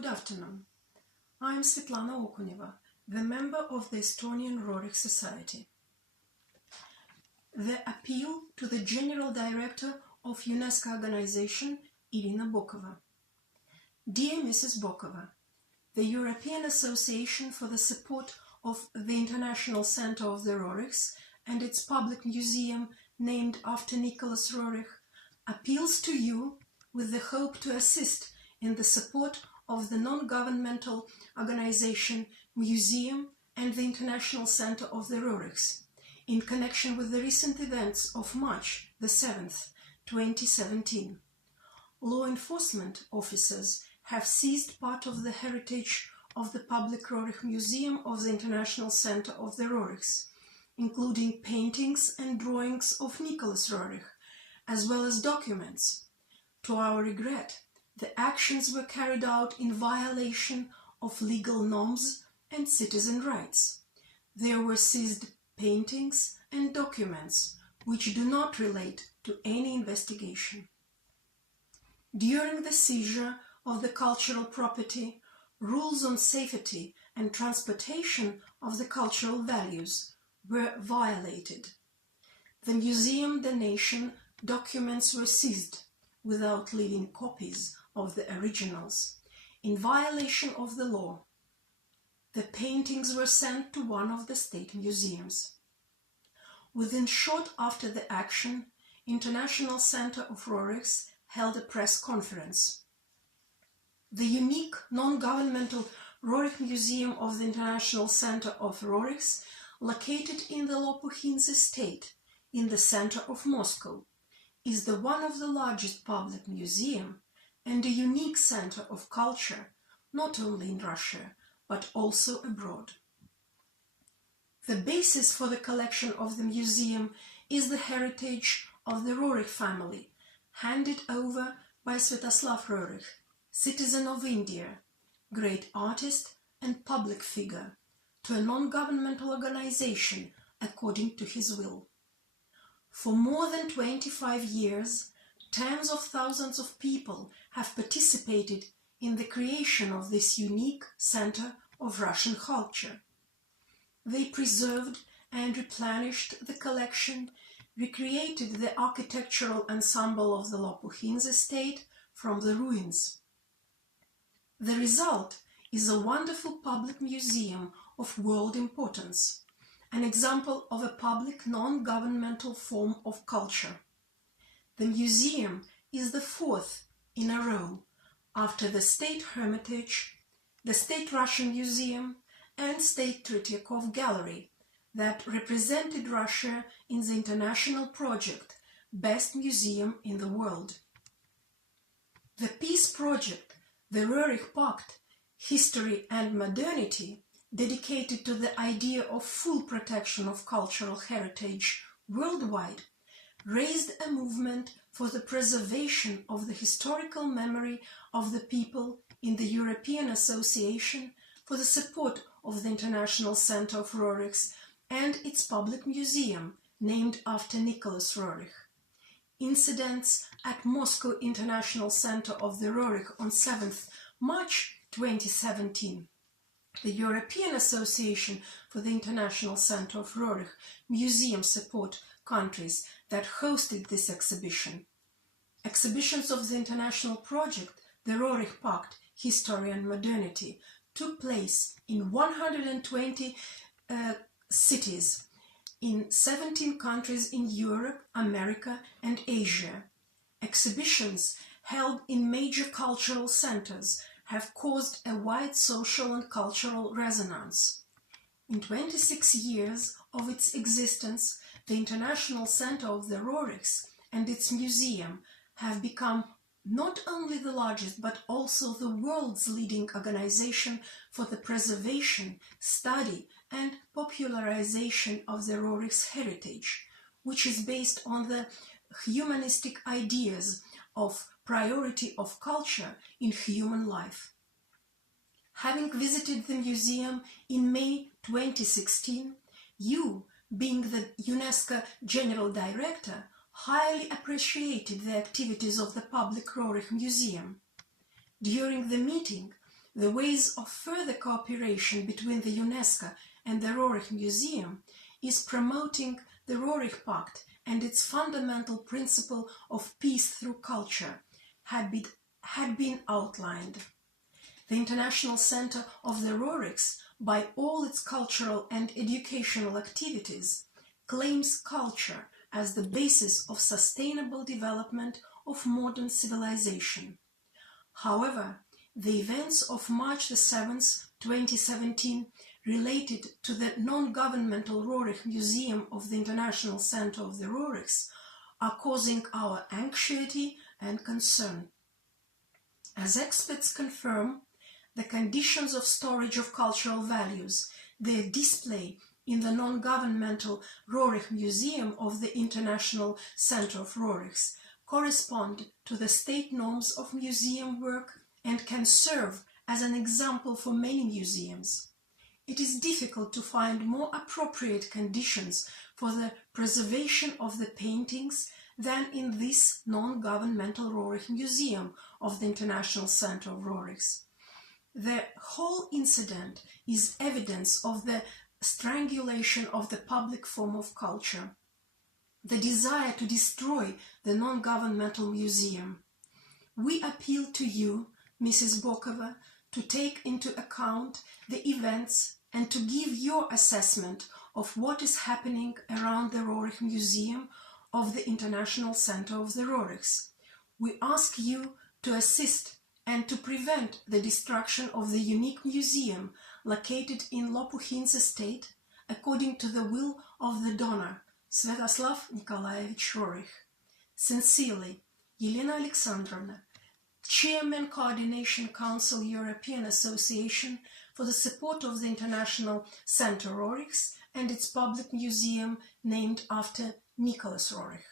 Good afternoon. I am Svetlana Okuneva, the member of the Estonian Roerich Society. The appeal to the General Director of UNESCO organization, Irina Bokova. Dear Mrs. Bokova, the European Association for the Support of the International Center of the Roerichs and its public museum named after Nicholas Roerich appeals to you with the hope to assist in the support of the non-governmental organization, museum and the International Center of the Roerichs in connection with the recent events of March the 7th, 2017. Law enforcement officers have seized part of the heritage of the public Roerich Museum of the International Center of the Roerichs, including paintings and drawings of Nicholas Roerich, as well as documents. To our regret, the actions were carried out in violation of legal norms and citizen rights. There were seized paintings and documents which do not relate to any investigation. During the seizure of the cultural property, rules on safety and transportation of the cultural values were violated. The museum donation documents were seized without leaving copies of the originals, in violation of the law. The paintings were sent to one of the state museums. Within short after the action, International Center of Roerichs held a press conference. The unique non-governmental Roerich Museum of the International Center of Roerichs, located in the Lopukhins estate in the center of Moscow, is the one of the largest public museum and a unique center of culture, not only in Russia, but also abroad. The basis for the collection of the museum is the heritage of the Roerich family, handed over by Sviatoslav Roerich, citizen of India, great artist and public figure, to a non-governmental organization according to his will. For more than 25 years, tens of thousands of people have participated in the creation of this unique center of Russian culture. They preserved and replenished the collection, recreated the architectural ensemble of the Lopukhins estate from the ruins. The result is a wonderful public museum of world importance, an example of a public non-governmental form of culture. The museum is the fourth in a row after the State Hermitage, the State Russian Museum and State Tretьяков Gallery that represented Russia in the international project Best Museum in the World. The peace project, the Roerich Pact, History and Modernity, dedicated to the idea of full protection of cultural heritage worldwide, raised a movement for the preservation of the historical memory of the people in the European Association for the support of the International Center of Roerichs and its public museum named after Nicholas Roerich. Incidents at Moscow International Center of the Roerich on 7th March 2017. The European Association for the International Center of Roerich museum support countries that hosted this exhibition. Exhibitions of the international project, the Roerich Pact, History and Modernity, took place in 120 cities in 17 countries in Europe, America and Asia. Exhibitions held in major cultural centers have caused a wide social and cultural resonance. In 26 years of its existence, the International Center of the Roerichs and its museum have become not only the largest but also the world's leading organization for the preservation, study and popularization of the Roerichs heritage, which is based on the humanistic ideas of priority of culture in human life. Having visited the museum in May 2016, you, being the UNESCO General Director, highly appreciated the activities of the public Roerich Museum. During the meeting, the ways of further cooperation between the UNESCO and the Roerich Museum is promoting the Roerich Pact and its fundamental principle of peace through culture had been outlined. The International Center of the Roerichs, by all its cultural and educational activities, claims culture as the basis of sustainable development of modern civilization. However, the events of March 7, 2017, related to the non-governmental Roerich Museum of the International Center of the Roerichs, are causing our anxiety and concern. As experts confirm, the conditions of storage of cultural values, their display in the non-governmental Roerich Museum of the International Center of Roerichs, correspond to the state norms of museum work and can serve as an example for many museums. It is difficult to find more appropriate conditions for the preservation of the paintings than in this non-governmental Roerich Museum of the International Center of Roerichs. The whole incident is evidence of the strangulation of the public form of culture, the desire to destroy the non-governmental museum. We appeal to you, Mrs. Bokova, to take into account the events and to give your assessment of what is happening around the Roerich Museum of the International Center of the Roerichs. We ask you to assist and to prevent the destruction of the unique museum located in Lopuchin's estate according to the will of the donor, Svetoslav Nikolaevich Roerich. Sincerely, Elena Alexandrovna, Chairman Coordination Council European Association for the support of the International Center Roerichs and its public museum named after Nicholas Roerich.